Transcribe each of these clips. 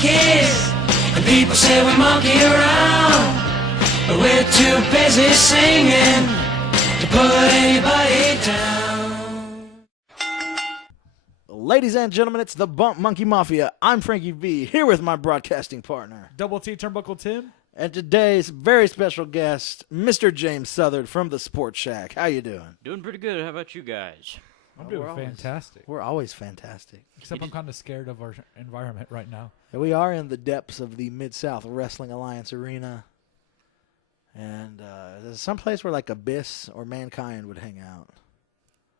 monkeys. And people say we monkey around, but we're too busy singing to put anybody down. Ladies and gentlemen, it's the Bump Monkey Mafia. I'm Frankie V, here with my broadcasting partner. Double T Turnbuckle Tim. And today's very special guest, Mr. James Southard from the Sports Shack. How you doing? Doing pretty good. How about you guys? I'm doing fantastic. We're always fantastic. Except I'm kind of scared of our environment right now. And we are in the depths of the Mid-South Wrestling Alliance Arena. And there's some place where like Abyss or Mankind would hang out.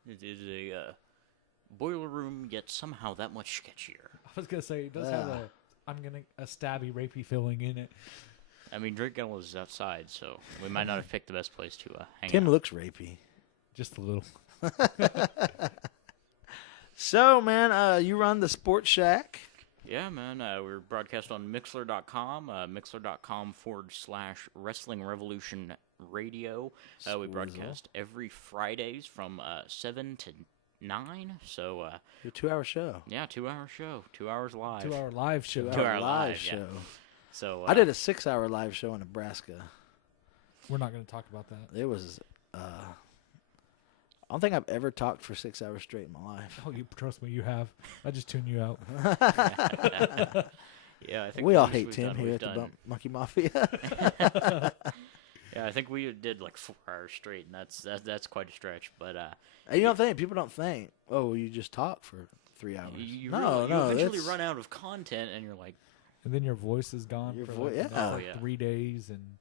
It is a boiler room, yet somehow that much sketchier. I was going to say, it does have a stabby, rapey feeling in it. I mean, Drake Gunnell is outside, so we might not have picked the best place to hang Tim out. looks rapey. Just a little. So, man, you run the Sports Shack. Yeah, man. We're broadcast on Mixler.com, Mixler.com/Wrestling Revolution Radio. We broadcast every Fridays from 7 to 9. So, Your 2-hour show. yeah, 2-hour show. 2 hours live. 2-hour live show. 2-hour live live, show. yeah. So I did a 6-hour live show in Nebraska. We're not going to talk about that. It was, I don't think I've ever talked for 6 hours straight in my life. Oh, you trust me, you have. I just tune you out. Yeah, I think We all most hate we've Tim done, here we've at the done- Bump Monkey Mafia. Yeah, I think we did like 4 hours straight, and that's quite a stretch. But And you don't think, people don't think, oh, you just talk for 3 hours. you no, eventually it's- run out of content, and you're like, And then your voice is gone Your for voi- like, yeah. the next, Oh, like yeah. 3 days. And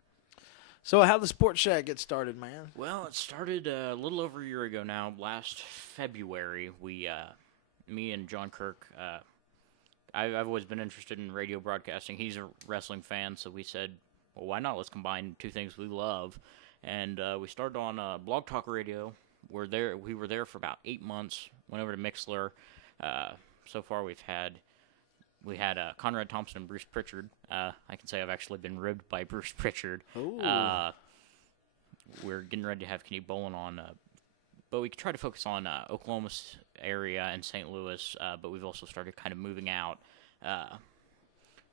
So how'd the Sports Shack get started, man? well, it started a little over a year ago now. Last February, me and John Kirk, I've always been interested in radio broadcasting. He's a wrestling fan, so we said, well, why not? Let's combine two things we love. And we started on Blog Talk Radio. We were there for about 8 months. Went over to Mixler. So far, we had Conrad Thompson and Bruce Pritchard. I can say I've actually been ribbed by Bruce Pritchard. Ooh. We're getting ready to have Kenny Bolin on, but we try to focus on Oklahoma area and St. Louis, but we've also started kind of moving out.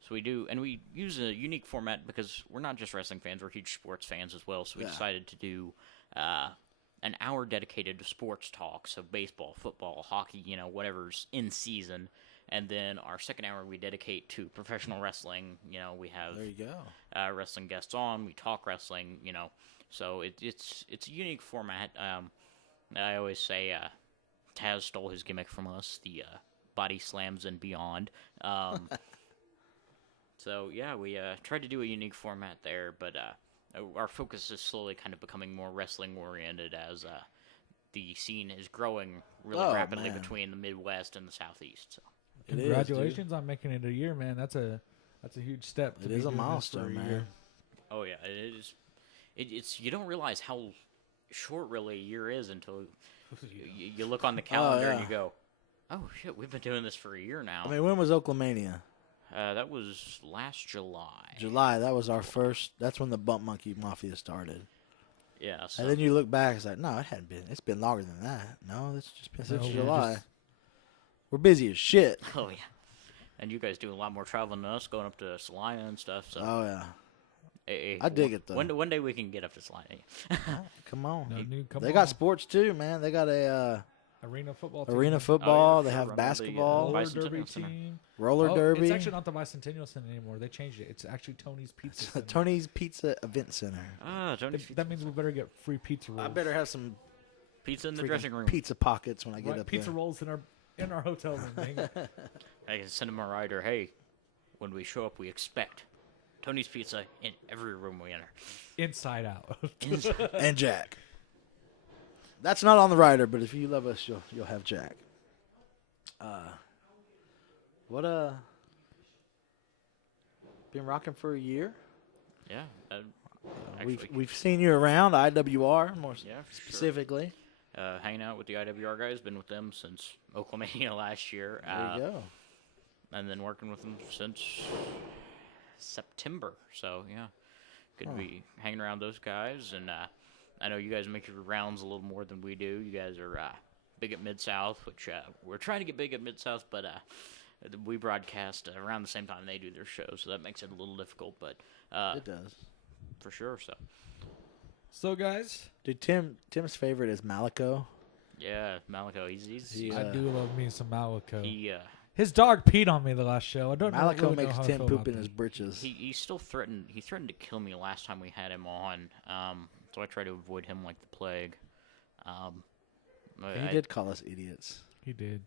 So we do, and we use a unique format because we're not just wrestling fans, we're huge sports fans as well, so we decided to do an hour dedicated to sports talk, so baseball, football, hockey, whatever's in season. And then our second hour we dedicate to professional wrestling. We have There you go. wrestling guests on. We talk wrestling. So it's a unique format. I always say Taz stole his gimmick from us, the body slams and beyond. So yeah, we tried to do a unique format there, but our focus is slowly kind of becoming more wrestling oriented as the scene is growing really rapidly man. between the Midwest and the Southeast. So. It is, congratulations on making it a year, man. That's a huge step. It is a milestone, man. Oh yeah, it is. It's you don't realize how short really a year is until you look on the calendar and you go, oh shit, we've been doing this for a year now. I mean, when was Oklahomania? That was last July. July. That was our first. That's when the Bump Monkey Mafia started. Yeah. So, And then you look back, it's like, no, it hadn't been. It's been longer than that. No, it's just been since July. We're busy as shit. oh yeah, and you guys do a lot more traveling than us, going up to Salina and stuff. So. Oh, yeah. Hey, I dig it, though. One day we can get up to Salina. Come on. Come They on. got sports, too, man. They got a arena football. Team. arena football. They sure. have Run by the, basketball, roller Bicentennial derby Center. team. roller derby. It's actually not the Bicentennial Center anymore. They changed it. It's actually Tony's Pizza Center. Tony's Pizza Event Center. Tony's That means we better get free pizza rolls. I better have some pizza in the freaking dressing room. pizza pockets when I get Right, up pizza there. rolls in our hotel room. Dang it. I can send him a rider. Hey, when we show up, we expect Tony's Pizza in every room we enter. Inside out. And Jack. That's not on the rider, but if you love us, you'll have Jack. Been rocking for a year. Yeah. We've seen you around IWR more Yeah, for sure. specifically. Hanging out with the IWR guys. Been with them since Oklahoma last year. There you go. And then working with them since September. So, yeah. Good to be hanging around those guys. And I know you guys make your rounds a little more than we do. You guys are big at Mid-South, which we're trying to get big at Mid-South, but we broadcast around the same time they do their show, so that makes it a little difficult. But It does. for sure. So, guys, Dude, Tim's favorite is Malico. Yeah, Malico. He's He, I do love me some Malico. he His dog peed on me the last show. I don't know. Malico really know makes how I Tim feel poop about in that. his britches. he still threatened. He threatened to kill me last time we had him on. So I try to avoid him like the plague. He did call us idiots. He did.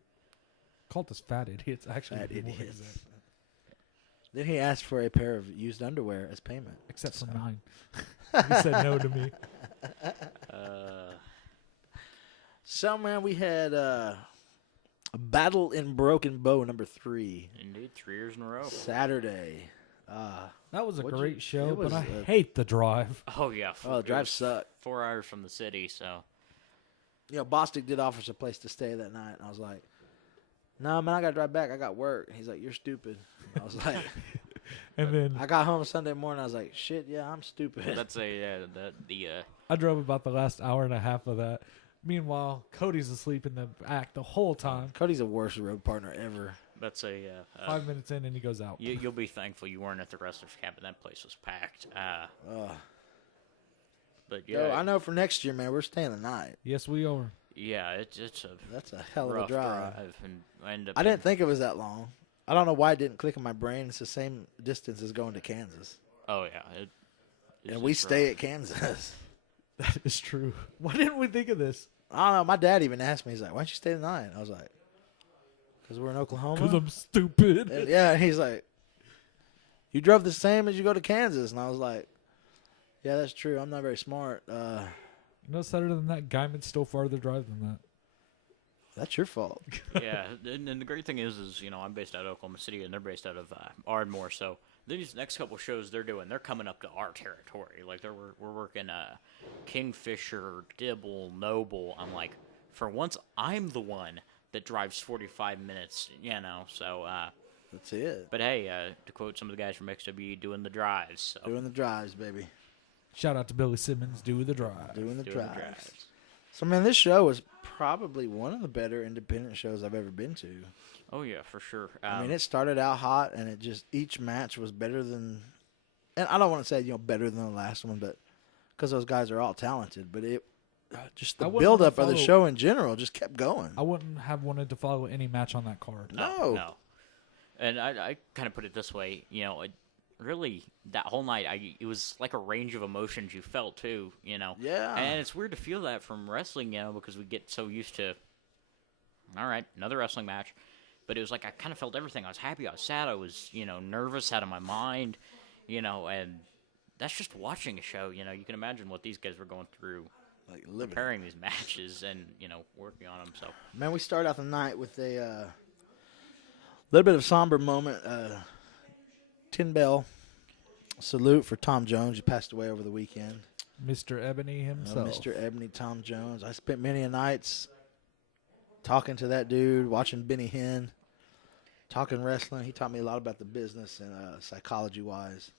Called us fat idiots. Actually, Fat more than idiots. that. Then he asked for a pair of used underwear as payment. Except for So- mine. He said no to me. So, man, we had a Battle in Broken Bow number 3. Indeed, 3 years in a row. Saturday. That was a What'd great you- show, it but was I a- hate the drive. Oh yeah. Oh, the it drive was sucked. 4 hours from the city, so Bostic did offer us a place to stay that night. And I was like, no, man, I got to drive back. I got work. And he's like, you're stupid. I was like, And then I got home Sunday morning. I was like, shit, yeah, I'm stupid. that's the I drove about the last hour and a half of that. Meanwhile, Cody's asleep in the back the whole time. Cody's the worst road partner ever. that's a 5 minutes in, and he goes out. you'll be thankful you weren't at the wrestler's cabin. That place was packed. But Yo, yeah, I know for next year, man, we're staying the night. Yes, we are. yeah, it's a That's a hell of a rough drive. and I ended up I didn't think it was that long. I don't know why it didn't click in my brain. It's the same distance as going to Kansas. Oh yeah, And we stay at Kansas. That is true. Why didn't we think of this? I don't know. My dad even asked me, he's like, why don't you stay the night? I was like, because we're in Oklahoma. Because I'm stupid. And yeah, and he's like, you drove the same as you go to Kansas. And I was like, yeah, that's true. I'm not very smart. Sadder than that, Guyman's still farther drive than that. That's your fault. Yeah, and the great thing is I'm based out of Oklahoma City and they're based out of Ardmore, so these next couple shows they're coming up to our territory. Like we're working Kingfisher, Dibble, Noble. I'm like, for once I'm the one that drives 45 minutes, So, That's it. but hey, to quote some of the guys from XW, doing the drives. So. Doing the drives, baby. Shout out to Billy Simmons, do the drive. Doing the Doing the drives. drives. So, man, this show was probably one of the better independent shows I've ever been to. Oh yeah, for sure. I mean, it started out hot, and it just each match was better than. And I don't want to say better than the last one, but because those guys are all talented, but it just the I wouldn't build wanna up of the follow- show in general just kept going. I wouldn't have wanted to follow any match on that card. No. And I kind of put it this way, really that whole night, it was like a range of emotions you felt too, Yeah. And it's weird to feel that from wrestling, because we get so used to, all right, another wrestling match. But it was like I kind of felt everything. I was happy, I was sad, I was, nervous, out of my mind, and that's just watching a show, You can imagine what these guys were going through, Like living. preparing these matches and, working on them. So, Man, we start out the night with a little bit of somber moment. Tin Bell salute for Tom Jones. He passed away over the weekend. Mr. Ebony himself. Mr. Ebony Tom Jones. I spent many a nights talking to that dude, watching Benny Hinn, talking wrestling. He taught me a lot about the business and psychology-wise.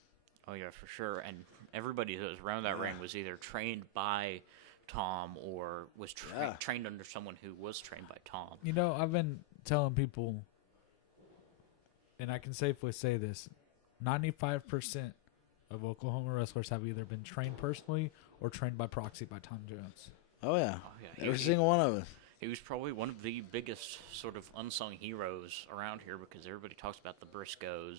oh yeah, for sure. And everybody that was around that ring was either trained by Tom or was trained under someone who was trained by Tom. I've been telling people, and I can safely say this, 95% of Oklahoma wrestlers have either been trained personally or trained by proxy by Tom Jones. Oh, yeah. Oh, yeah, Every single one of us. He was probably one of the biggest sort of unsung heroes around here because everybody talks about the Briscoes,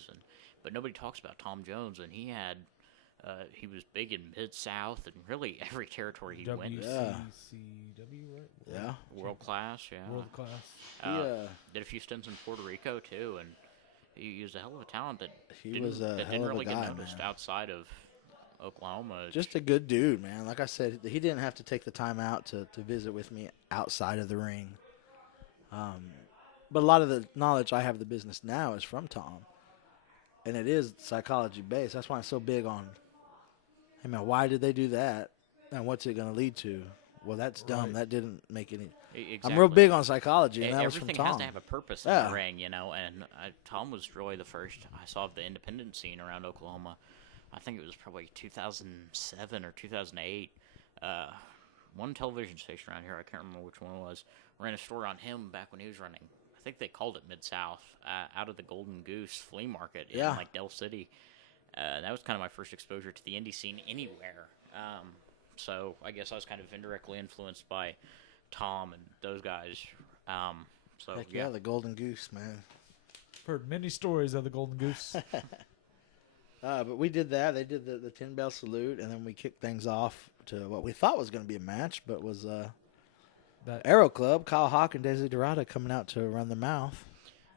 but nobody talks about Tom Jones, and he was big in Mid-South and really every territory he went. Yeah. WCW, right? Yeah. World class, yeah. World class. Did a few stints in Puerto Rico too, and he was a hell of a talent that He didn't, was a that hell didn't of a really guy, get noticed man. outside of Oklahoma. Just a good dude, man. Like I said, he didn't have to take the time out to visit with me outside of the ring. But a lot of the knowledge I have of the business now is from Tom. And it is psychology based. That's why I'm so big on, hey, man, why did they do that? And what's it going to lead to? Well, that's dumb. Right. That didn't make any. Exactly. I'm real big on psychology, and that was from Everything Tom. has to have a purpose in Yeah. the ring, and Tom was really the first I saw of the independent scene around Oklahoma. I think it was probably 2007 or 2008. One television station around here, I can't remember which one it was, ran a story on him back when he was running, I think they called it Mid-South, out of the Golden Goose Flea Market in Yeah. like Del City. That was kind of my first exposure to the indie scene anywhere. So I guess I was kind of indirectly influenced by Tom and those guys. So Heck yeah, the Golden Goose, man. Heard many stories of the Golden Goose. But we did that. They did the 10 bell salute, and then we kicked things off to what we thought was going to be a match, but was That Aero Club, Kyle Hawk and Desi Dorada coming out to run the mouth.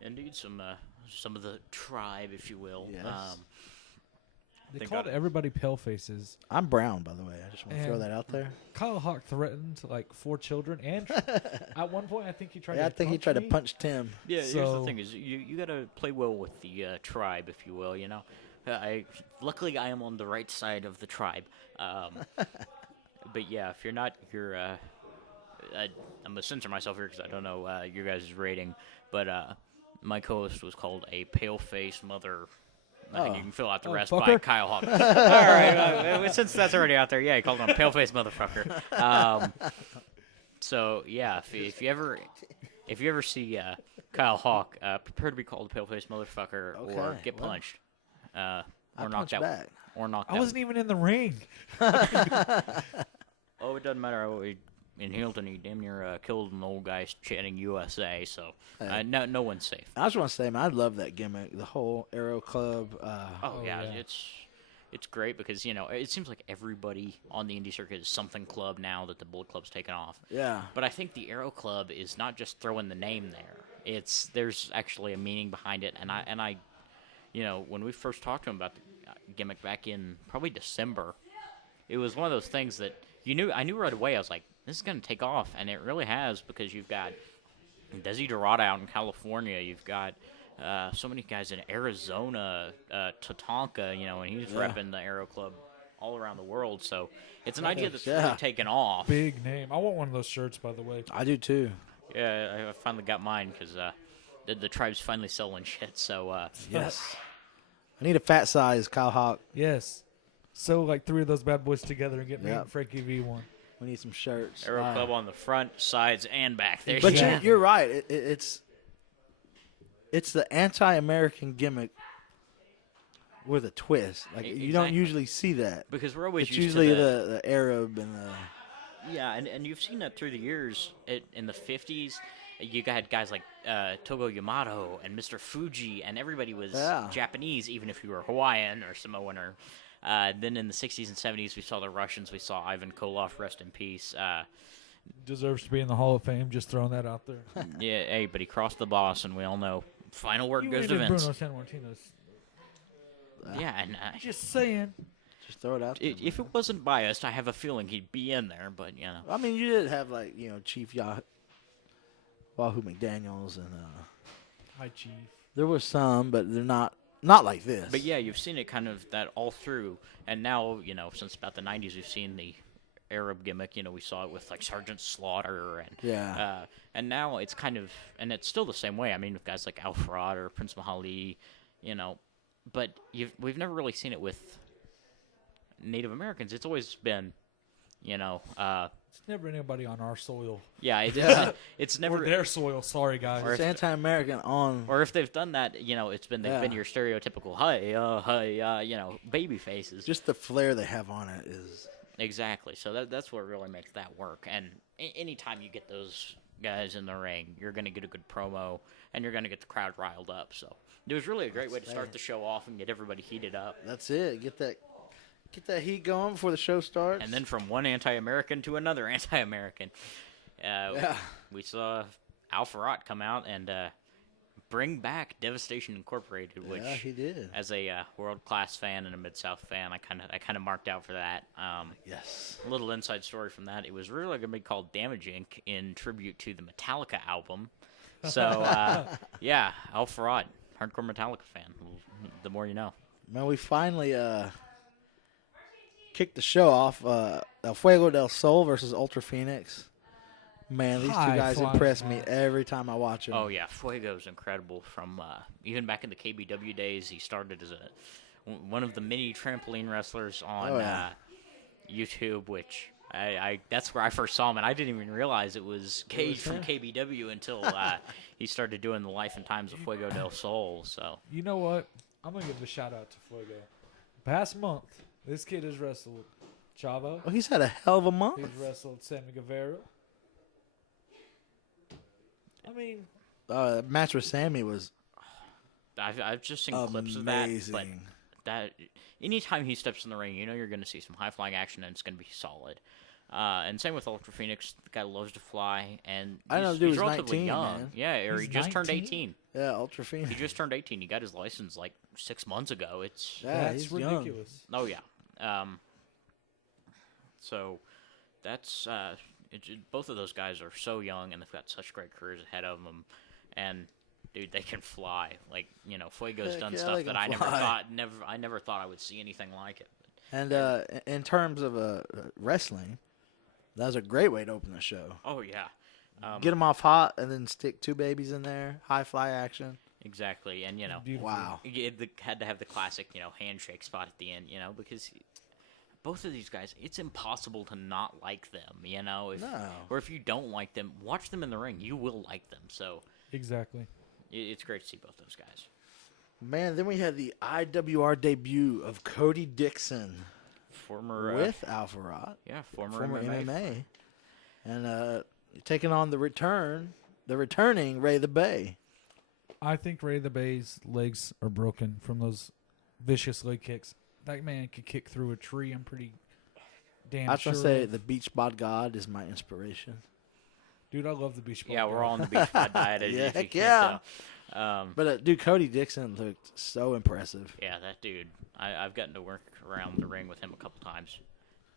Indeed, some of the tribe, if you will. Yes. they Thank called God. everybody pale faces. I'm brown, by the way. I just want to throw And- that out there. Kyle Hawk threatened like 4 children, and at one point I think he tried. Yeah, I to think he punch tried to me. punch Tim. Yeah, here's So- the thing: is you got to play well with the tribe, if you will. You know, luckily I am on the right side of the tribe. But yeah, if you're not, I'm gonna censor myself here because I don't know your guys' rating. But my co-host was called a pale-faced mother. I think you can fill out the rest by fucker. Kyle Hawk. All right, since that's already out there, yeah, he called him a pale-faced motherfucker. So yeah, if you ever see Kyle Hawk, prepare to be called a pale-faced motherfucker or Okay, get well, punched, I or knocked punched out, back. or knocked I out. wasn't even in the ring. Oh, it doesn't matter. In Hilton, he damn near killed an old guy chanting USA. So Hey. no one's safe. I just want to say, man, I love that gimmick. The whole Aero Club. Oh yeah, yeah. it's great because it seems like everybody on the indie circuit is something club now that the Bullet Club's taken off. Yeah. But I think the Aero Club is not just throwing the name there. There's actually a meaning behind it, and I when we first talked to him about the gimmick back in probably December, it was one of those things that I knew right away. I was like, this is going to take off, and it really has because you've got Desi Dorada out in California. You've got so many guys in Arizona, Tatanka, and he's Yeah. repping the Aero Club all around the world. So it's an idea that's Yeah. really taken off. Big name. I want one of those shirts, by the way. I do too. Yeah, I finally got mine because the tribe's finally selling shit. So Yes. I need a fat size Kyle Hawk. Yes. So like 3 of those bad boys together and get me Yep. and Frankie V one. We need some shirts. Aero Club on the front, sides, and back. There But you go. you're right. It's the anti-American gimmick with a twist. Like you don't Exactly. usually see that. Because we're always It's used usually to the Arab and the. Yeah, and you've seen that through the years. In the 50s, you had guys like Togo Yamato and Mr. Fuji, and everybody was Yeah. Japanese, even if you were Hawaiian or Samoan. Or then in the 60s and 70s, we saw the Russians. We saw Ivan Koloff, rest in peace. Deserves to be in the Hall of Fame. Just throwing that out there. Yeah, hey, but he crossed the boss, and we all know final word You goes to ended Vince. Bruno San Martino's. Yeah, and Just saying. Just throw it out there. if it wasn't biased, I have a feeling he'd be in there. But I mean, you did have Chief Wahoo McDaniels and Hi, Chief. there was some, but they're not like this. But yeah, you've seen it kind of that all through, and now since about the '90s, we've seen the Arab gimmick. We saw it with like Sergeant Slaughter, and Yeah. and now it's kind of, and it's still the same way. I mean, with guys like Al Farad or Prince Mahali, but we've never really seen it with Native Americans. It's always been, It's never anybody on our soil. yeah, Yeah. it's Or never. their soil. Sorry, guys. Or it's anti-American on. Or if they've done that, it's been they've been Yeah. your stereotypical baby faces. Just the flair they have on it is. Exactly. So that's what really makes that work. And anytime you get those guys in the ring, you're going to get a good promo, and you're going to get the crowd riled up. So it was really a great way to start the show off and get everybody heated up. That's it. Get that heat going before the show starts. And then from one anti-American to another anti-American, Yeah. we saw Al Farad come out and bring back Devastation Incorporated, which, Yeah, he did. as a world-class fan and a Mid-South fan, I kind of marked out for that. Yes. A little inside story from that. It was really going to be called Damage Inc. in tribute to the Metallica album. So, yeah, Al Farad, hardcore Metallica fan. The more you know. Man, we finally kicked the show off. El Fuego del Sol versus Ultra Phoenix. Man, these two High guys flying impress me match. every time I watch them. Oh, yeah, Fuego's incredible. From even back in the KBW days, he started as one of the many trampoline wrestlers on Oh, yeah. YouTube, which I that's where I first saw him, and I didn't even realize it was Cage from him? KBW until he started doing the Life and Times of Fuego del Sol. So You know what? I'm gonna give a shout out to Fuego. Past month, this kid has wrestled Chavo. Oh, he's had a hell of a month. He's wrestled Sammy Guevara. I mean, Match with Sammy was I've just seen clips of that, but amazing. that anytime he steps in the ring, you know you're going to see some high flying action, and it's going to be solid. And same with Ultra Phoenix. The guy loves to fly, and I know the he's dude was relatively 19, young. man. Yeah, or he He's just turned 19? 18. Yeah, Ultra Phoenix. He just turned 18. He got his license like 6 months ago. It's Yeah, that's he's young. ridiculous. oh yeah. So that's both of those guys are so young, and they've got such great careers ahead of them. And dude, they can fly. Like, you know, Fuego's Heck done yeah, stuff they that can I never fly. thought I never thought I would see anything like it. And in terms of wrestling, that was a great way to open the show. Oh yeah. Get them off hot and then stick two babies in there. High fly action. Exactly, and you know, Beautiful. Wow. you had to have the classic, you know, handshake spot at the end, you know, because both of these guys, it's impossible to not like them, you know. No. Or if you don't like them, watch them in the ring. You will like them. So Exactly. it's great to see both those guys. Man, then we had the IWR debut of Cody Dixon Former with Alpha Rod, former former MMA. MMA, and taking on the returning Ray the Bay. I think Ray the Bay's legs are broken from those vicious leg kicks. That man could kick through a tree. I'm pretty damn I was sure. gonna say the Beach Bod God is my inspiration. Dude, I love the beach ball. Yeah, we're all on the beach pod diet. If Yeah, you heck can't yeah. tell. But dude, Cody Dixon looked so impressive. Yeah, that dude. I've gotten to work around the ring with him a couple times.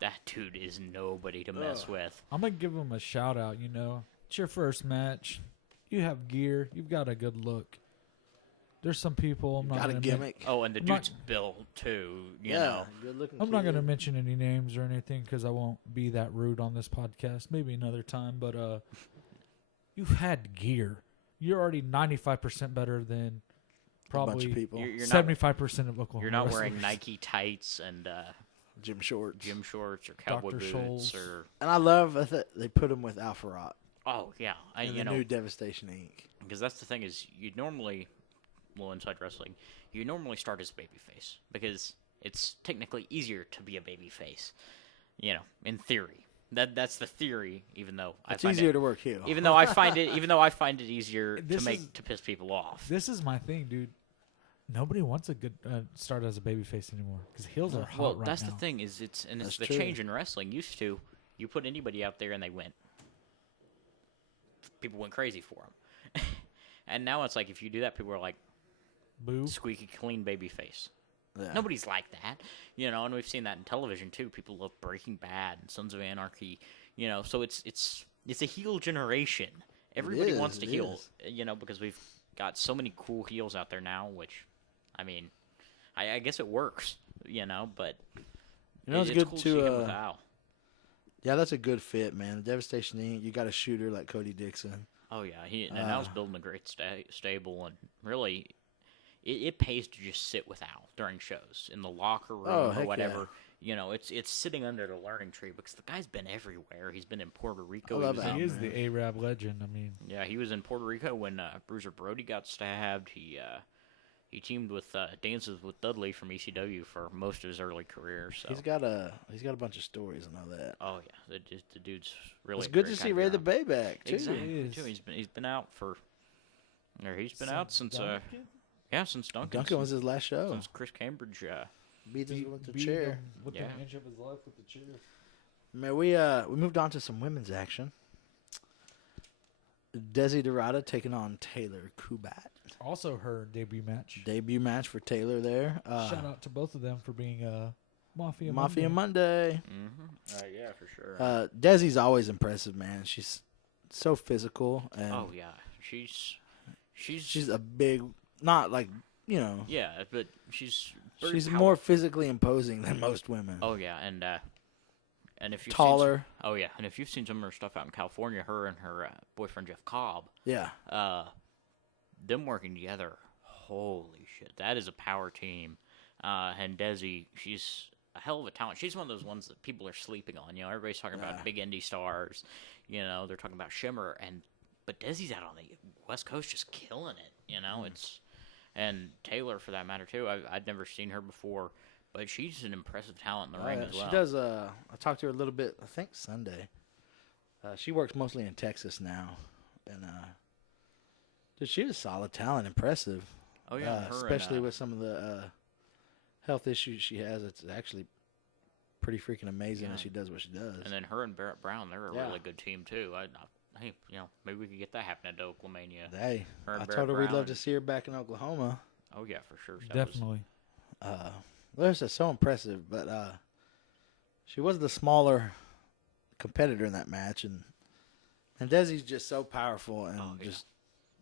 That dude is nobody to mess with. I'm going to give him a shout out, you know. It's your first match. You have gear. You've got a good look. There's some people I'm not Got a gonna gimmick. Oh, and the I'm not- dude's built too. You yeah, know. good looking. I'm not going to mention any names or anything because I won't be that rude on this podcast. Maybe another time, but you've had gear. You're already 95% better than probably bunch of people. You're not 75% of Oklahoma. You're not wearing wrestlers. Nike tights and Gym shorts. gym shorts or cowboy Dr. boots Scholl's. or And I love that they put him with Alpha Rod oh yeah, and you the know, new Devastation Inc. because that's the thing is you normally, well, inside wrestling, you normally start as a babyface because it's technically easier to be a babyface. You know, in theory, that's the theory. Even though It's I find easier it, to work heel. even though I find it easier This to is- piss people off. This is my thing, dude. Nobody wants a good start as a babyface anymore because heels are hot Well, right that's now. the thing is it's That's the true. change in wrestling. Used to, you put anybody out there and they win. People went crazy for them. And now it's like if you do that, people are like Boo. squeaky clean baby face. Yeah. Nobody's like that, you know. And we've seen that in television too. People love Breaking Bad and Sons of Anarchy, you know. So it's a heel generation. Everybody is, wants to it heel, is. you know, because we've got so many cool heels out there now. Which, I mean, I guess it works, you know. But You know, it's it's good cool to, see him with Al. Yeah, that's a good fit, man. The Devastation Inc. You got a shooter like Cody Dixon. Oh yeah, and Al's building a great stable, and really, it pays to just sit with Al during shows in the locker room Oh, or heck whatever. yeah. You know, it's sitting under the learning tree because the guy's been everywhere. He's been in Puerto Rico. I love was Al, He in- is man. the Arab legend. I mean, yeah, he was in Puerto Rico when Bruiser Brody got stabbed. He teamed with Dances with Dudley from ECW for most of his early career. So He's got a bunch of stories. I know that. oh yeah, the dude's really. It's a good great to guy see Ray around. the Bay back too. Exactly. He is. Too. He's been out for. Or he's been out since Duncan? since Duncan. Duncan was his last show. since Chris Cambridge. Beat us with the beat chair. him with Yeah. an inch of his life with the chair. Man, we moved on to some women's action. Desi Dorada taking on Taylor Kubat. Also her debut match. Debut match for Taylor there. Shout out to both of them for being Mafia Mafia Monday. Monday. Mm-hmm. Yeah, for sure. Desi's always impressive, man. She's so physical and oh yeah, she's she's a big, not like, you know, yeah, but she's very she's powerful. more physically imposing than most women. Oh yeah, and if you've Taller. Seen oh yeah, and if you've seen some of her stuff out in California, her and her boyfriend Jeff Cobb, Yeah. them working together, holy shit, that is a power team. And Desi, she's a hell of a talent. She's one of those ones that people are sleeping on. You know, everybody's talking about big indie stars. You know, they're talking about Shimmer, but Desi's out on the West Coast just killing it. You know, and Taylor for that matter too. I'd never seen her before, but she's an impressive talent in the ring as well. She does. I talked to her a little bit. I think Sunday. She works mostly in Texas now, and dude, she's a solid talent, impressive. Oh yeah, especially with some of the health issues she has. It's actually pretty freaking amazing that she does what she does. And then her and Barrett Brown, they're a really good team too. Hey, you know, maybe we could get that happening at Oklahomania. Hey, I told her we'd love to see her back in Oklahoma. Oh yeah, for sure. Definitely. This is so impressive, but she was the smaller competitor in that match, and Desi's just so powerful and just.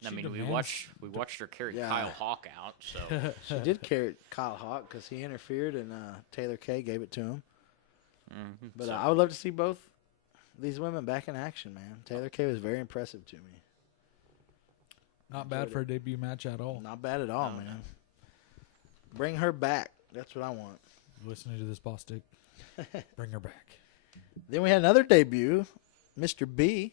I mean, we watched her carry Kyle Hawk out. So she did carry Kyle Hawk because he interfered, and Taylor Kay gave it to him. Mm-hmm. But I would love to see both these women back in action, man. Taylor Kay was very impressive to me. Not bad for a debut match at all. Not bad at all, man. Bring her back. That's what I want. Listening to this, Boss Dick. Bring her back. Then we had another debut, Mr. B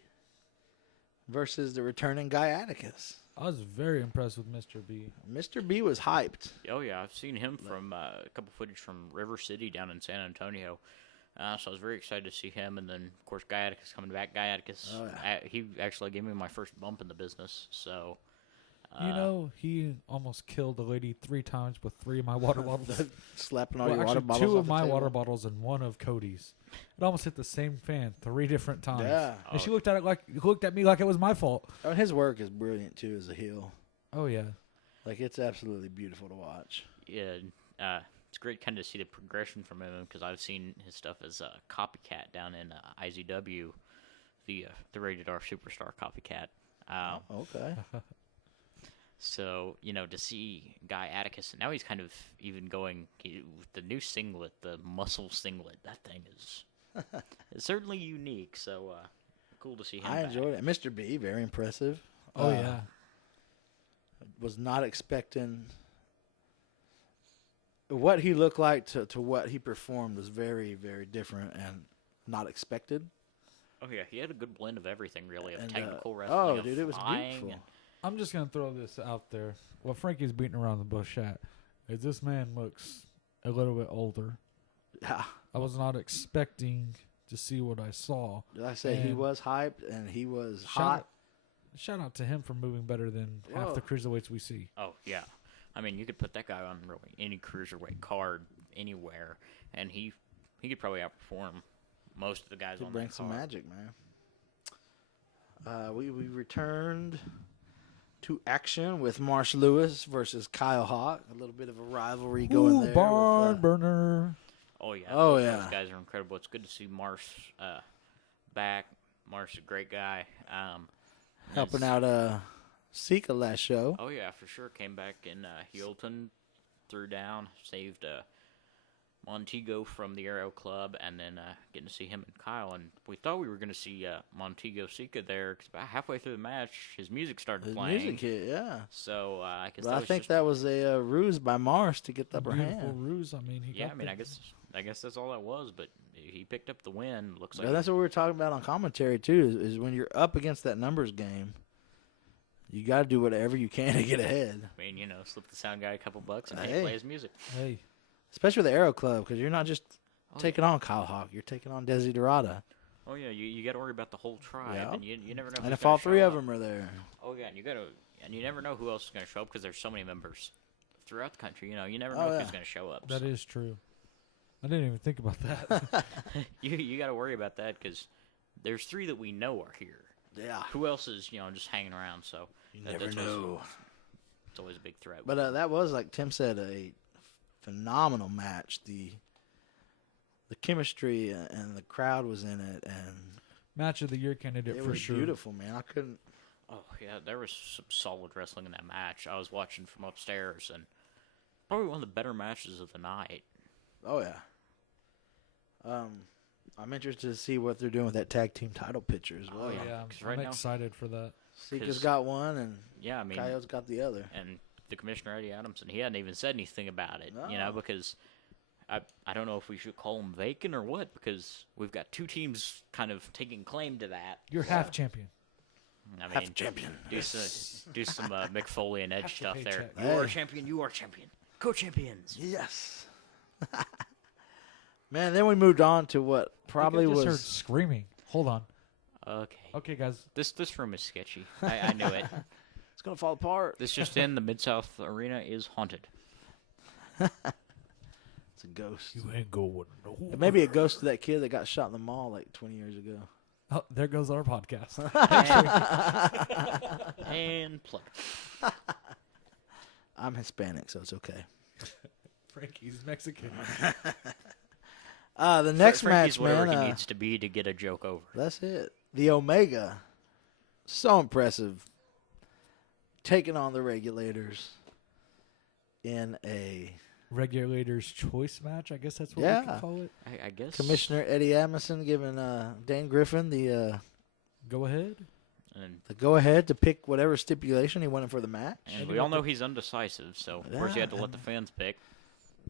versus the returning Guy Atticus. I was very impressed with Mr. B. Mr. B was hyped. Oh yeah, I've seen him from a couple footage from River City down in San Antonio. So I was very excited to see him, and then of course Guy Atticus coming back. Guy Atticus, he actually gave me my first bump in the business. So you know, he almost killed a lady 3 times with 3 of my water bottles. Slapping all your water bottles. 2 of my water bottles and 1 of Cody's. It almost hit the same fan 3 different times. Yeah. And she looked at me like it was my fault. Oh, his work is brilliant too as a heel. Oh yeah. Like it's absolutely beautiful to watch. Yeah, it's great kind of see the progression from him because I've seen his stuff as a copycat down in IZW, the Rated R Superstar copycat. Okay. So, you know, to see Guy Atticus, and now he's kind of even going with the new singlet, the muscle singlet. That thing is it's certainly unique. So, cool to see him. I enjoyed it. Mr. B, very impressive. Oh, yeah. Was not expecting what he looked like to what he performed was very, very different and not expected. Oh, yeah. He had a good blend of everything, really, of And, technical wrestling. Oh, dude, it was beautiful. I'm just going to throw this out there. What Frankie's beating around the bush at is this man looks a little bit older. Yeah. I was not expecting to see what I saw. Did I say he was hyped and he was hot? Shout out to him for moving better than half the cruiserweights we see. Oh, yeah. I mean, you could put that guy on really any cruiserweight card anywhere, and he could probably outperform most of the guys on that card. Bring some magic, man. We returned to action with Marsh Lewis versus Kyle Hawk. A little bit of a rivalry going there. Barn burner. Oh, yeah. Oh, Those yeah. guys are incredible. It's good to see Marsh back. Marsh is a great guy. Helping out Sika last show. Oh, yeah, for sure. Came back in Heelton, threw down, saved Montego from the Aero Club, and then getting to see him and Kyle. And we thought we were going to see Montego Sika there because about halfway through the match, his music started playing. Music hit, yeah. So I guess I think that was a ruse by Marsh to get the upper hand. Ruse. I mean, I guess that's all that was. But he picked up the win. Looks like that's what we were talking about on commentary too. Is when you're up against that numbers game, you got to do whatever you can to get ahead. I mean, you know, slip the sound guy a couple bucks and play his music. Hey. Especially with the Aero Club, because you're not just taking on Kyle Hawk, you're taking on Desi Dorada. Oh yeah, you got to worry about the whole tribe, and you never know. And if all 3 of them are there. Oh yeah, and you never know who else is going to show up because there's so many members throughout the country. You know, you never know who's going to show up. That is true. I didn't even think about that. you got to worry about that because there's 3 that we know are here. Yeah. Who else is just hanging around? So you never know. It's always a big threat. But that was, like Tim said, a phenomenal match. The chemistry and the crowd was in it, and match of the year candidate for sure. It was beautiful, man. I couldn't. Oh yeah, there was some solid wrestling in that match. I was watching from upstairs, and probably one of the better matches of the night. Oh yeah. I'm interested to see what they're doing with that tag team title picture as well. Oh yeah, I'm excited for that. Sika's got one, and Coyote's got the other. And the commissioner, Eddie Adamson, he hadn't even said anything about it, because I don't know if we should call them vacant or what, because we've got two teams kind of taking claim to that. You're half champion. I mean, Half champion. Do some Mick Foley and Edge Half the stuff there. paycheck. You are a Hey. champion. You are a champion. Co-champions. Yes. Man, then we moved on to what probably I just heard was. screaming. Hold on. Okay. Okay, guys. This room is sketchy. I knew it. It's going to fall apart. This just in: the Mid-South Arena is haunted. It's a ghost. You ain't going It may be a ghost of that kid that got shot in the mall like 20 years ago. Oh, there goes our podcast. And play. I'm Hispanic, so it's okay. Frankie's Mexican. The next Frankie's match, whatever man. he needs to be to get a joke over. That's it. The Omega. So impressive. Taking on the Regulators in a Regulators choice match, I guess that's what we Yeah. can call it. I guess. Commissioner Eddie Amundsen giving Dane Griffin the Go ahead. And, go-ahead to pick whatever stipulation he wanted for the match. and we all know he's undecisive, so of course he had to let the fans pick.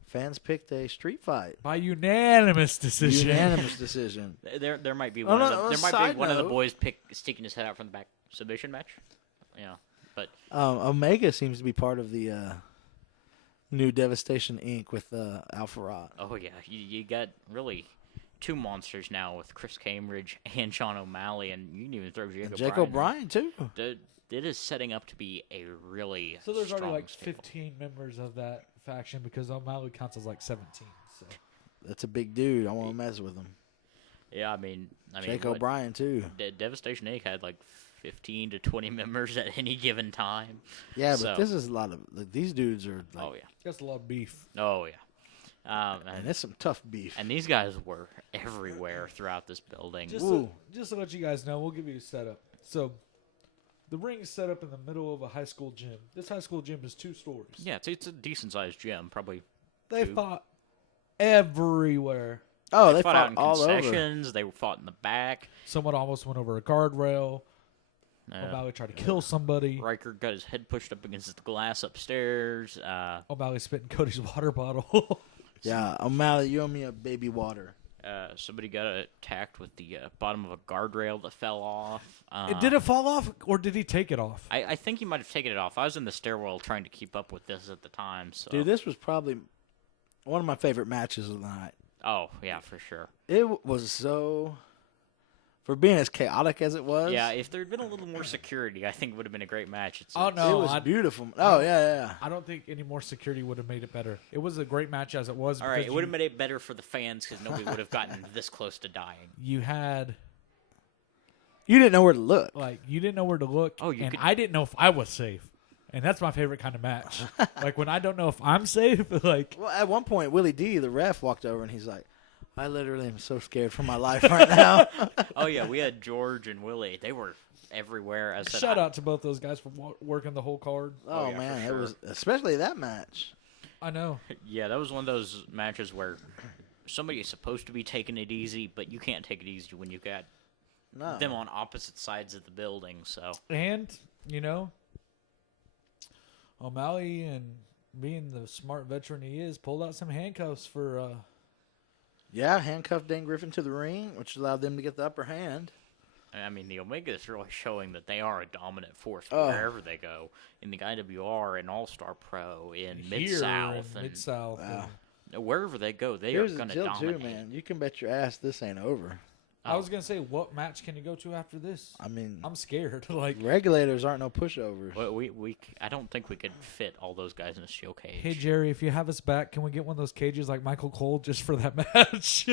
Fans picked a street fight. By unanimous decision. Unanimous decision. There might be Oh, one. no, of them, on a there might side be one of the note- boys sticking his head out from the back. Submission match. Yeah, but Omega seems to be part of the new Devastation Inc. with Alpha Rod. oh yeah, you got really two monsters now with Chris Cambridge and Sean O'Malley, and you can even throw Jake Jake O'Brien. O'Brien, too. It is setting up to be a really So there's already strong like stable. 15 members of that faction because O'Malley counts as like 17. So That's a big dude. I want to mess with him. Yeah, I mean, Jake what- O'Brien, too. Devastation Inc. had like 15 to 20 members at any given time. Yeah, but So- this is a lot of... Like, these dudes are... Like, Oh yeah, that's a lot of beef. oh yeah. and it's some tough beef. And these guys were everywhere throughout this building. Just to let you guys know, we'll give you a setup. So the ring is set up in the middle of a high school gym. This high school gym is 2 stories. Yeah, it's a decent sized gym, probably. They two. fought everywhere. Oh, They they fought out in all over. concessions. They fought in the back. Someone almost went over a guardrail. Uh, O'Malley tried to kill somebody. Riker got his head pushed up against the glass upstairs. O'Malley spit in Cody's water bottle. Yeah, O'Malley, you owe me a baby water. Somebody got attacked with the bottom of a guardrail that fell off. Did it fall off, or did he take it off? I think he might have taken it off. I was in the stairwell trying to keep up with this at the time. So. Dude, this was probably one of my favorite matches of the night. Oh, yeah, for sure. It was so... For being as chaotic as it was... Yeah, if there had been a little more security, I think it would have been a great match. Oh, It no. was beautiful. Oh, yeah. I don't think any more security would have made it better. It was a great match as it was. All right, because it would have made it better for the fans because nobody would have gotten this close to dying. You had, You didn't know where to look. you didn't know where to look. Oh, you and could- I didn't know if I was safe. And that's my favorite kind of match. Like, when I don't know if I'm safe, like, Well, at one point, Willie D, the ref, walked over and he's like, I literally am so scared for my life right now. Oh, yeah, we had George and Willie. They were everywhere. As shout out to both those guys for working the whole card. Oh, yeah, for man, sure. it was... Especially that match. I know. Yeah, that was one of those matches where somebody is supposed to be taking it easy, but you can't take it easy when you got No. them on opposite sides of the building. So And, O'Malley, and being the smart veteran he is, pulled out some handcuffs for... Yeah, handcuffed Dane Griffin to the ring, which allowed them to get the upper hand. I mean, the Omega is really showing that they are a dominant force Oh. wherever they go. In the IWR, in All Star Pro, in here Mid South, in Mid-South. Wow. and wherever they go, they Here's are the going to deal, dominate. too, man. You can bet your ass this ain't over. I was going to say, what match can you go to after this? I mean, I'm scared. Like, regulators aren't no pushovers. Well, I don't think we could fit all those guys in a steel cage. hey, Jerry, if you have us back, can we get one of those cages like Michael Cole just for that match?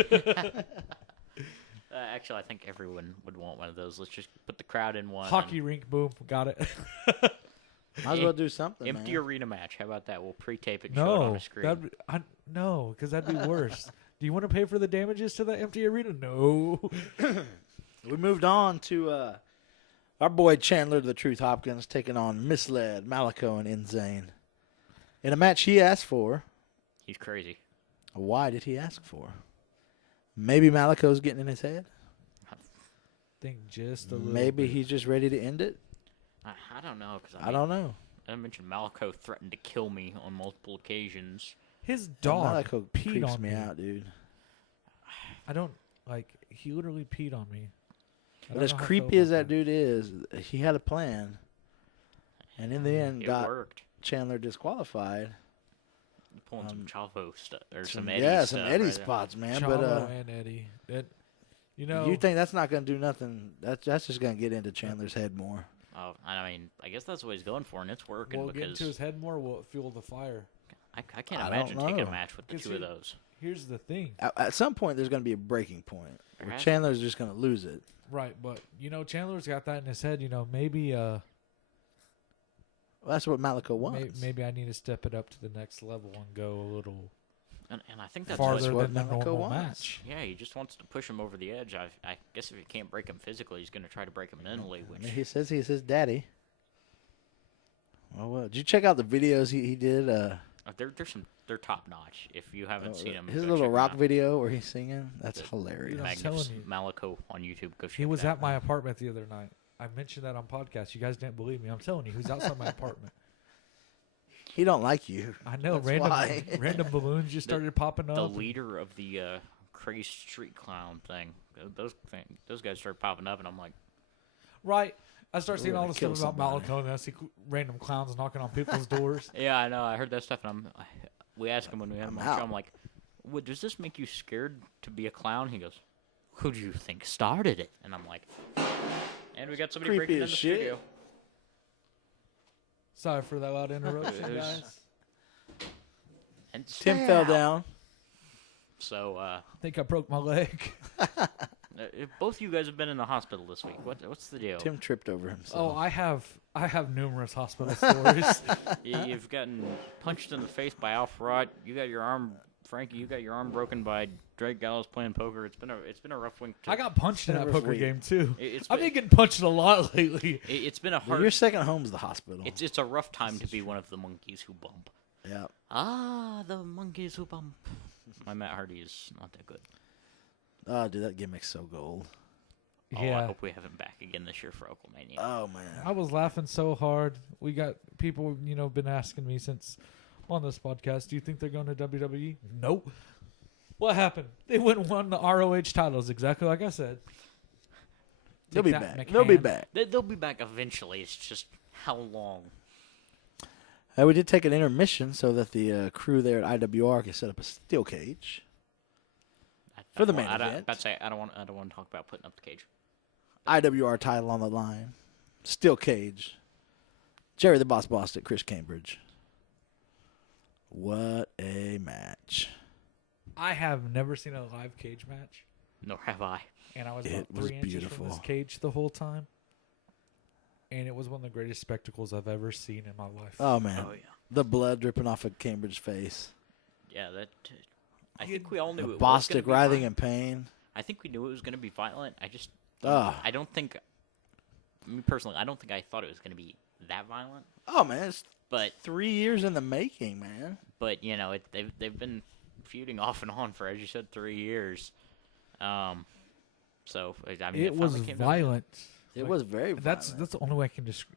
Actually, I think everyone would want one of those. Let's just put the crowd in one. Hockey rink, boom, got it. Might as well do something, Empty man. arena match. How about that? We'll pre-tape it and show it on No, a screen. no, because that'd be worse. Do you want to pay for the damages to the empty arena? No. We moved on to our boy Chandler the Truth Hopkins taking on Misled, Malico, and Inzane. In a match he asked for. He's crazy. Why did he ask for? Maybe Malico's getting in his head. Think just a little. Maybe bit. he's just ready to end it. I don't know because I don't know. I mentioned Malico threatened to kill me on multiple occasions. His dog Malaco peed creeps on me me. out, dude. I don't like. He literally peed on me. I But don't as know how I creepy feel as about that dude is, he had a plan, and in the end, It got worked. Chandler disqualified. Pulling some Chavo stuff or some Some Eddie yeah, stuff. some Eddie right there. spots, man. Chavo But and Eddie. That you know. you think that's not going to do nothing? That's just going to get into Chandler's head more. Oh, I mean, I guess that's what he's going for, and it's working will it get because into his head more? Will it fuel the fire? I can't I imagine don't taking a know. match with the Because two of those. Here's the thing. At some point, there's going to be a breaking point There where has to. Chandler's just going to lose it. Right, but Chandler's got that in his head. Maybe Well, that's what Malaco wants. maybe I need to step it up to the next level and go a little And I think that's farther what than the Malaco normal wants. match. Yeah, he just wants to push him over the edge. I guess if he can't break him physically, he's going to try to break him mentally. I Which mean, he says he's his daddy. Well, did you check out the videos he did? they're top notch. If you haven't seen him, His go little check 'em rock out. video where he's singing, that's The- hilarious. Dude, I'm telling Magnificent you. Malaco on YouTube. Go check He was that at my apartment the other night. I mentioned that on podcast. You guys didn't believe me. I'm telling you, who's outside my apartment. He don't like you. I know. That's why. Random balloons just started popping The up. leader of the crazy street clown thing. Those guys started popping up, and I'm like, Right. I start seeing We're all gonna the kill stuff about somebody. Malaco, and I see random clowns knocking on people's doors. yeah, I know. I heard that stuff, and we asked him when we had him on the out. show. I'm like, does this make you scared to be a clown? He goes, who do you think started it? And I'm like, and we got somebody Creepy breaking in the as shit. studio. Sorry for that loud interruption, It was- guys. And Tim fell down. So, I think I broke my leg. both you guys have been in the hospital this week. What's the deal? Tim tripped over Oh, himself. I have numerous hospital stories. You've gotten punched in the face by Alfred. You got your arm, Frankie. You got your arm broken by Drake Gallows playing poker. It's been a rough week. I got punched in that Rough poker week. game too. It's I've been- been getting punched a lot lately. It's been a Well, hard. your second home's the hospital. It's a rough time to be one of the monkeys who bump. Yeah. Ah, the monkeys who bump. My Matt Hardy is not that good. Oh, dude, that gimmick's so gold. Oh, I Yeah. hope we have him back again this year for Oklahoma. Oh man. I was laughing so hard. We got people, been asking me since on this podcast, do you think they're going to WWE? Nope. What happened? They went and won the ROH titles, exactly like I said. They'll Take be that, back. McCann. They'll be back. They'll be back eventually. It's just how long. We did take an intermission so that the crew there at IWR can set up a steel cage. For the main event. I don't want to talk about putting up the cage. IWR title on the line. Steel cage. Jerry the Boss Boss at Chris Cambridge. What a match. I have never seen a live cage match, Nor have I. and I was It about was 3 inches from this beautiful. cage the whole time. And it was one of the greatest spectacles I've ever seen in my life. Oh, man. Oh yeah. The blood dripping off of Cambridge's face. Yeah, that. I think we all knew it was Bostic gonna be writhing violent. in pain. I think we knew it was going to be violent. Ah. I don't think. Me personally, I don't think I thought it was going to be that violent. Oh, man. It's But 3 years in the making, man. they've been feuding off and on for, as you said, 3 years. So I mean, it was finally came down- violent. It was very violent. That's the only way I can describe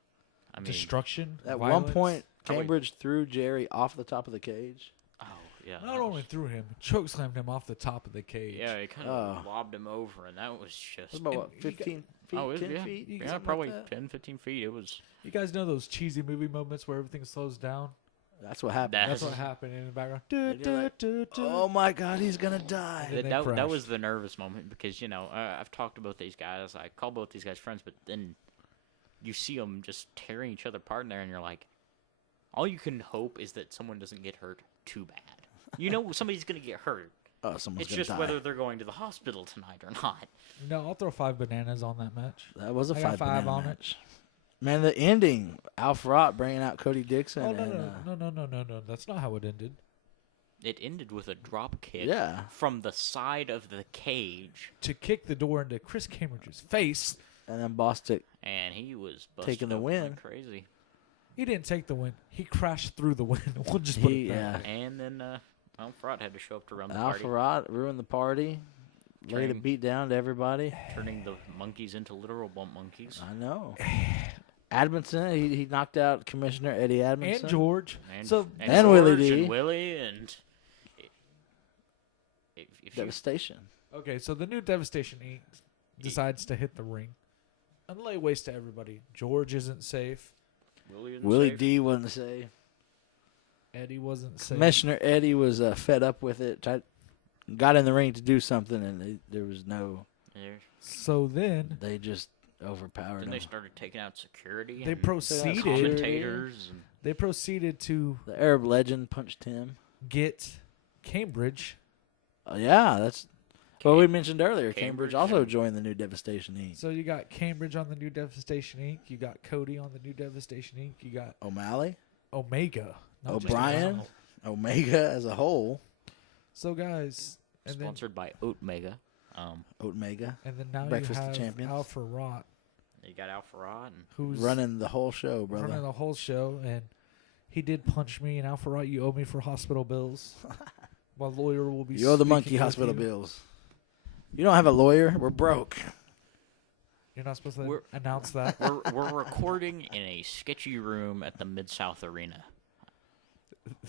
I mean, destruction. At violence. one point, Probably- Cambridge threw Jerry off the top of the cage. oh yeah. Not only threw him, chokeslammed him off the top of the cage. Yeah, he kind of lobbed him over, and that was just. It was about, what, And he got- 15 feet, Oh, it, 10 yeah, feet? yeah, something probably like that? 10, 15 feet. It was. You guys know those cheesy movie moments where everything slows down? That's what happened. That- That's what happened in the background. You're like, oh, my God, he's going to die. And then That crashed. was the nervous moment because I've talked about these guys. I call both these guys friends, but then you see them just tearing each other apart in there, and you're like, all you can hope is that someone doesn't get hurt too bad. Somebody's gonna get hurt. Oh, someone's It's going to just die. whether they're going to the hospital tonight or not. No, I'll throw 5 bananas on that match. That was a I got 5 5 banana on it. match. Man, the ending, Alf Rott bringing out Cody Dixon. Oh, no, and, no. That's not how it ended. It ended with a drop kick Yeah. from the side of the cage, To kick the door into Chris Cambridge's face, and then Bostic. and he was busted Taking the open win. like crazy. he didn't take the win. He crashed through the win. We'll just put it that Yeah. way. And then Alfred had to show up to run the Alf party, Rott ruined the party. Laid a Turning- beat down to everybody. turning the monkeys into literal bump monkeys. I know. Admonson, he knocked out Commissioner Eddie Admonson. And George. And, So And Willie George D. and Willie and Devastation. Okay, so the new Devastation Inc. decides to hit the ring and lay waste to everybody. George isn't safe. Willie D wasn't safe. Eddie wasn't safe. Commissioner Eddie was fed up with it. Got in the ring to do something, and there was no. So then They just overpowered Then him. they started taking out security. they and proceeded. commentators. And They proceeded to The Arab legend punched him. get Cambridge. Yeah, that's what we mentioned earlier. Cambridge Cambridge also and- joined the new Devastation Inc. So you got Cambridge on the new Devastation Inc. You got Cody on the new Devastation Inc. You got O'Malley, Omega. not just O'Brien, Omega. Omega as a whole. So guys, and then sponsored by Oatmega. Omega now Breakfast you of have Champions. Alpha Rot, You got Alpha Rod. And who's running the whole show, brother. running the whole show, and he did punch me. And Alpha Rot, you owe me for hospital bills. My lawyer will be. You owe the monkey speaking with hospital you. bills. You don't have a lawyer. We're broke. You're not supposed to We're- announce that. we're recording in a sketchy room at the Mid-South Arena.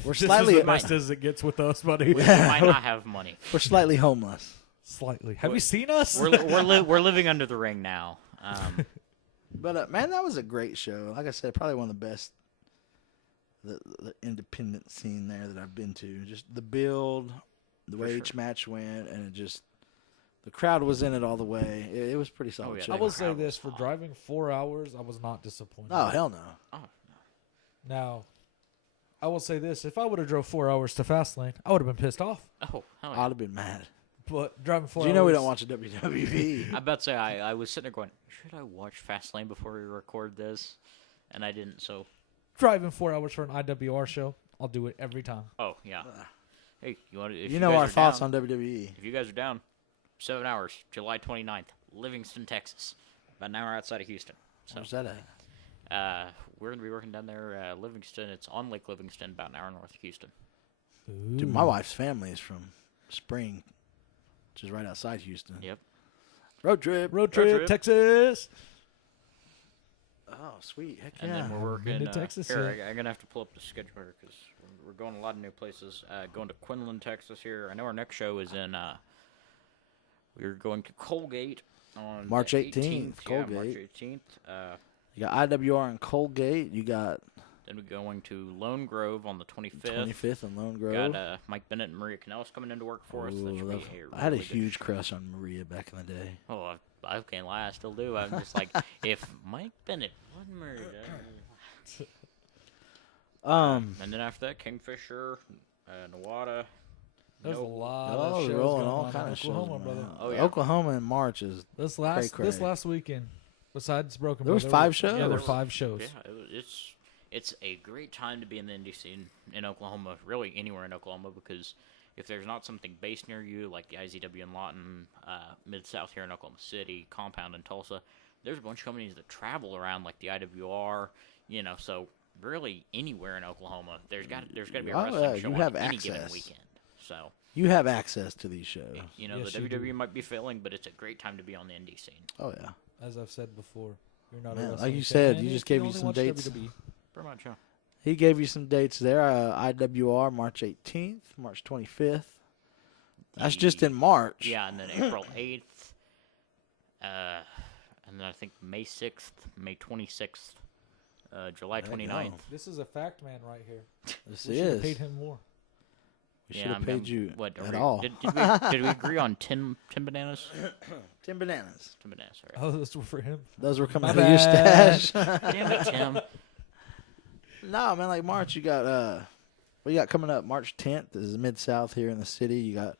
We're This is slightly the best as it gets with us, buddy. We might not have money. we're slightly homeless. Slightly. Have you seen us? We're living under the ring now. But man, that was a great show. Like I said, probably one of the best. The independent scene there that I've been to. Just the build, the way each match went, and it just the crowd was in it all the way. It was pretty solid. yeah. show. I will say crowd this: was for hot. driving 4 hours, I was not disappointed. Oh hell no! Oh, Now, I will say this: if I would have drove 4 hours to Fastlane, I would have been pissed off. hell I'd yeah. have been mad. But driving 4 Do hours, you know we don't watch a WWE? I'm about to say I was sitting there going, should I watch Fastlane before we record this? And I didn't. So, driving 4 hours for an IWR show, I'll do it every time. oh yeah. Hey, you want? If you know guys our are thoughts down, on WWE. If you guys are down, 7 hours, July 29th, Livingston, Texas, about an hour outside of Houston. So, Where's that at? we're gonna be working down there, Livingston. It's on Lake Livingston, about an hour north of Houston. Dude, my wife's family is from Spring, which is right outside Houston. Yep. Road trip. Road trip, Texas. Oh, sweet. Heck And yeah. then we're Been working to Texas Here, yet? I'm gonna have to pull up the schedule here because we're going a lot of new places. Going to Quinlan, Texas. Here, I know our next show is in. We're going to Colgate on March the 18th, 18th. Yeah, March Colgate. 18th. You got IWR in Colgate. You got Then we're going to Lone Grove on the 25th. 25th in Lone Grove. Got Mike Bennett and Maria Canellis coming in to work for us. That Ooh, should be love- a I had a really good huge show. crush on Maria back in the day. Oh, I can't lie. I still do. I'm just like, if Mike Bennett wasn't married. And then after that, Kingfisher, Nawada. There's Nope. a lot Oh, of we're shows rolling going all on kind in of shows. Oklahoma, man. brother. Oh, yeah. Oklahoma in March is This cray. last weekend, besides Broken There was Bow, 5 Yeah, shows? there were 5 shows. Yeah, it's a great time to be in the indie scene in Oklahoma, really anywhere in Oklahoma, because if there's not something based near you, like the IZW in Lawton, Mid-South here in Oklahoma City, Compound in Tulsa, there's a bunch of companies that travel around, like the IWR, so really anywhere in Oklahoma, there's got to be a Oh, wrestling yeah, show you on have any given access. weekend. So, you have access to these shows. Yes, the you WWE do. might be failing, but it's a great time to be on the indie scene. Oh yeah. As I've said before, you're not Man, a like wrestling you fan said, you if just gave you only some watch dates. WWE. Pretty much, yeah. He gave you some dates there. IWR March 18th, March 25th. That's just in March. Yeah, and then April 8th, and then I think May 6th, May 26th, July There you 29th. go. This is a fact man right here. This We should have is. paid him more. We should have paid you what, at all. Did we agree on 10 bananas? 10 bananas. 10 bananas, all right. Oh, those were for him. Those were coming My out of your bad. stash. Damn it, Tim. No, man, like March, you got what you got coming up? March 10th is Mid-South here in the city. You got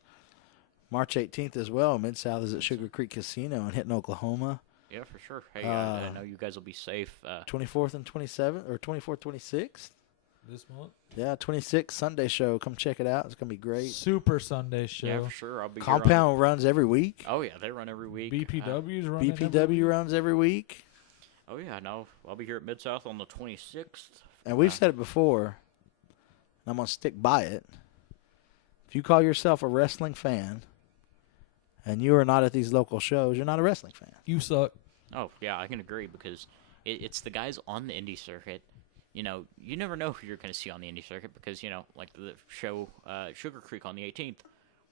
March 18th as well. Mid-South is at Sugar Creek Casino in Hinton, Oklahoma. Yeah, for sure. Hey, I know you guys will be safe. 24th and 27th, or 24th, 26th. This month. Yeah, 26th Sunday show. Come check it out. It's gonna be great. Super Sunday show. Yeah, for sure. I'll be here Compound runs every week. oh, yeah, they run every week. BPW's running. BPW runs every week. Oh, yeah, no. I'll be here at Mid-South on the 26th. And we've said it before, and I'm going to stick by it. If you call yourself a wrestling fan and you are not at these local shows, you're not a wrestling fan. You suck. Oh, yeah, I can agree because it's the guys on the indie circuit. You never know who you're going to see on the indie circuit because, like the show Sugar Creek on the 18th,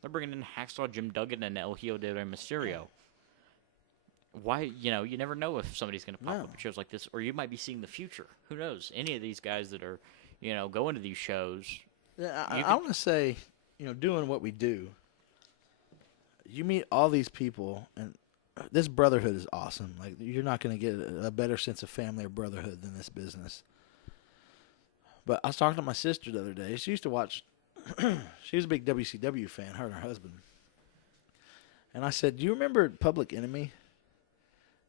They're bringing in Hacksaw Jim Duggan and El Hijo de Mysterio. Why, you never know if somebody's going to pop up at shows like this, or you might be seeing the future. Who knows? Any of these guys that are, going to these shows. Yeah, I want to say, doing what we do, you meet all these people, and this brotherhood is awesome. Like, you're not going to get a better sense of family or brotherhood than this business. But I was talking to my sister the other day. She used to watch, she was a big WCW fan, her and her husband. And I said, do you remember Public Enemy?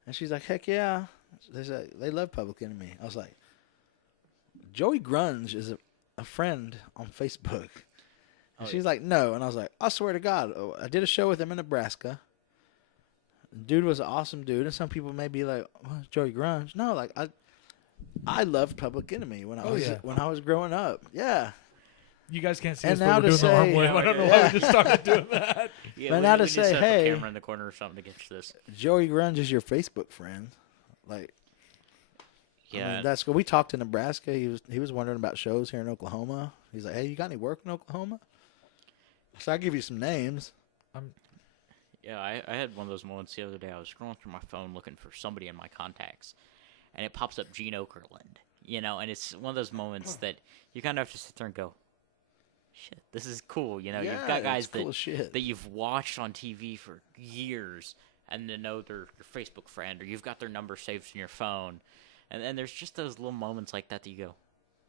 And she's like, heck yeah. They love Public Enemy. I was like, Joey Grunge is a friend on Facebook. And she's like, no. And I was like, I swear to God, I did a show with him in Nebraska. Dude was an awesome dude. And some people may be like, well, Joey Grunge. No, like, I loved Public Enemy when I was growing up. Yeah. You guys can't see And us, now but we're to doing the arm say- wave. I don't know why we just started doing that. Yeah, But we, now we to need say, set up hey- a camera in the corner or something to catch this. Joey Grunge is your Facebook friend. Like, Yeah, I mean, that's good. We talked in Nebraska. He was wondering about shows here in Oklahoma. He's like, hey, you got any work in Oklahoma? So I'll give you some names. yeah. I had one of those moments the other day. I was scrolling through my phone looking for somebody in my contacts, and it pops up Gene Okerlund. And it's one of those moments that you kind of have to sit there and go, shit, this is cool. You've got guys it's cool as shit. that you've watched on TV for years and to know they're your Facebook friend, or you've got their number saved in your phone. And then there's just those little moments like that you go,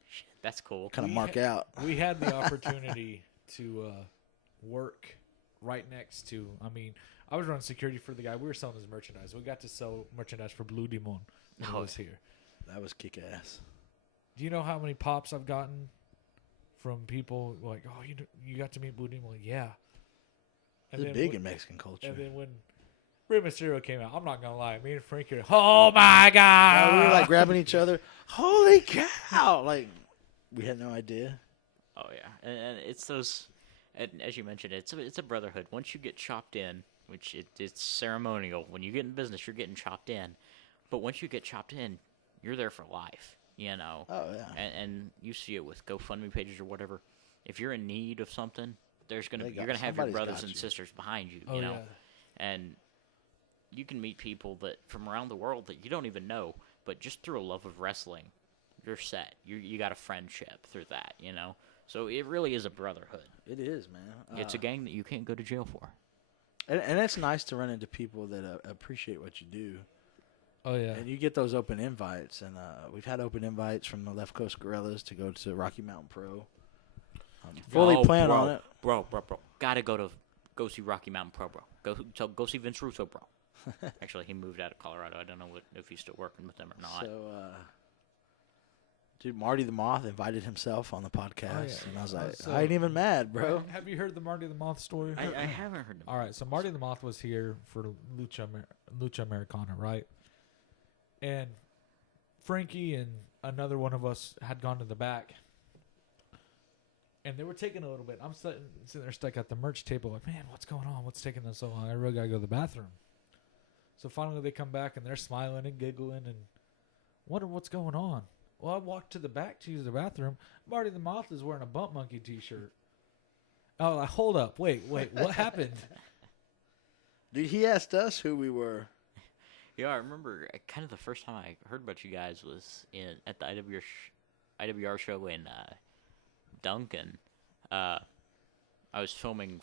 shit, that's cool. Kind of mark out. We had the opportunity to work right next to, I was running security for the guy. We were selling his merchandise. We got to sell merchandise for Blue Demon when he was here. That was kick-ass. Do you know how many pops I've gotten from people like, oh, you got to meet Blue Demon? Like, yeah. It's big in Mexican culture. And then when Rey Mysterio came out, I'm not going to lie, me and Frankie were, oh, my God. We were like grabbing each other. Holy cow. Like, we had no idea. Oh yeah, and it's those, and as you mentioned, it's a brotherhood. Once you get chopped in, which it's ceremonial. When you get in business, you're getting chopped in, but once you get chopped in, you're there for life. Oh, yeah. And you see it with GoFundMe pages or whatever. If you're in need of something, you're gonna have your somebody's brothers got and you. sisters behind you. Oh, yeah. And you can meet people that from around the world that you don't even know, but just through a love of wrestling, you're set. You got a friendship through that. So it really is a brotherhood. It is, man. It's a gang that you can't go to jail for. And it's nice to run into people that appreciate what you do. Oh, yeah. And you get those open invites. And we've had open invites from the Left Coast Guerrillas to go to Rocky Mountain Pro. Fully plan on it. Bro. Gotta go see Rocky Mountain Pro, bro. Go see Vince Russo, bro. Actually, he moved out of Colorado. I don't know if he's still working with them or not. So, dude, Marty the Moth invited himself on the podcast. And I was like, I ain't even mad, bro. Have you heard the Marty the Moth story? I haven't heard of All right, so Marty the Moth was here for Lucha Americana, right? And Frankie and another one of us had gone to the back. And they were taking a little bit. I'm sitting there stuck at the merch table like, man, what's going on? What's taking them so long? I really got to go to the bathroom. So finally they come back and they're smiling and giggling and wonder what's going on. Well, I walked to the back to use the bathroom. Marty the Moth is wearing a Bump Monkey t-shirt. Oh, hold up. Wait. What happened? Dude, he asked us who we were. Yeah, I remember kind of the first time I heard about you guys was at the IWR show in Duncan. I was filming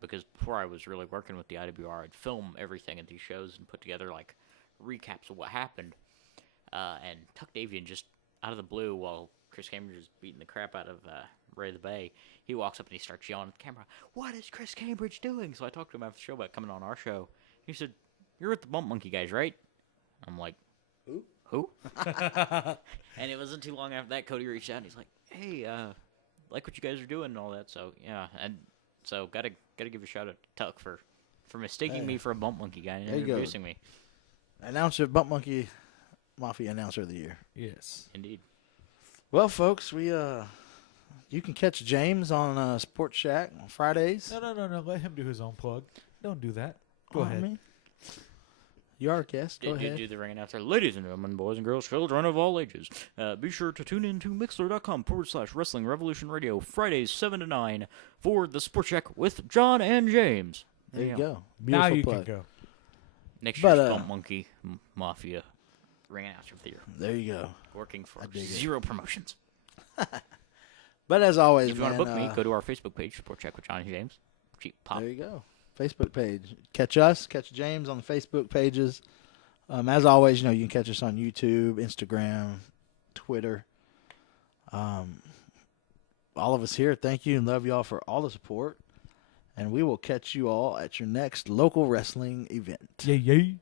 because before I was really working with the IWR, I'd film everything at these shows and put together like recaps of what happened. And Tuck Davian just out of the blue while Chris Cambridge is beating the crap out of Ray the Bay, he walks up and he starts yelling at the camera, "What is Chris Cambridge doing?" So I talked to him after the show about coming on our show. He said, "You're with the Bump Monkey guys, right?" I'm like, Who? And it wasn't too long after that, Cody reached out and he's like, "Hey, like what you guys are doing and all that." So yeah, and so gotta give a shout out to Tuck for mistaking me for a Bump Monkey guy and There you go. introducing me. Announcer, Bump Monkey Mafia Announcer of the Year. Yes. Indeed. Well, folks, you can catch James on Sports Shack on Fridays. No. Let him do his own plug. Don't do that. Go Oh, ahead. You are a guest. Go ahead. Do the ring announcer. Ladies and gentlemen, boys and girls, children of all ages, be sure to tune in to Mixler.com/Wrestling Revolution Radio, Fridays 7 to 9 for the Sport Check with John and James. There you go. Now Beautiful you plug. can go. Next But, year's Bump Monkey Mafia ring announcer of the year. There you go. Working for dig it. 0 promotions. But as always, If you want to book me, go to our Facebook page, Sport Check with John and James. Cheap pop. There you go. Facebook page. Catch us. Catch James on the Facebook pages. As always, you can catch us on YouTube, Instagram, Twitter. All of us here, thank you and love you all for all the support. And we will catch you all at your next local wrestling event. Yeah.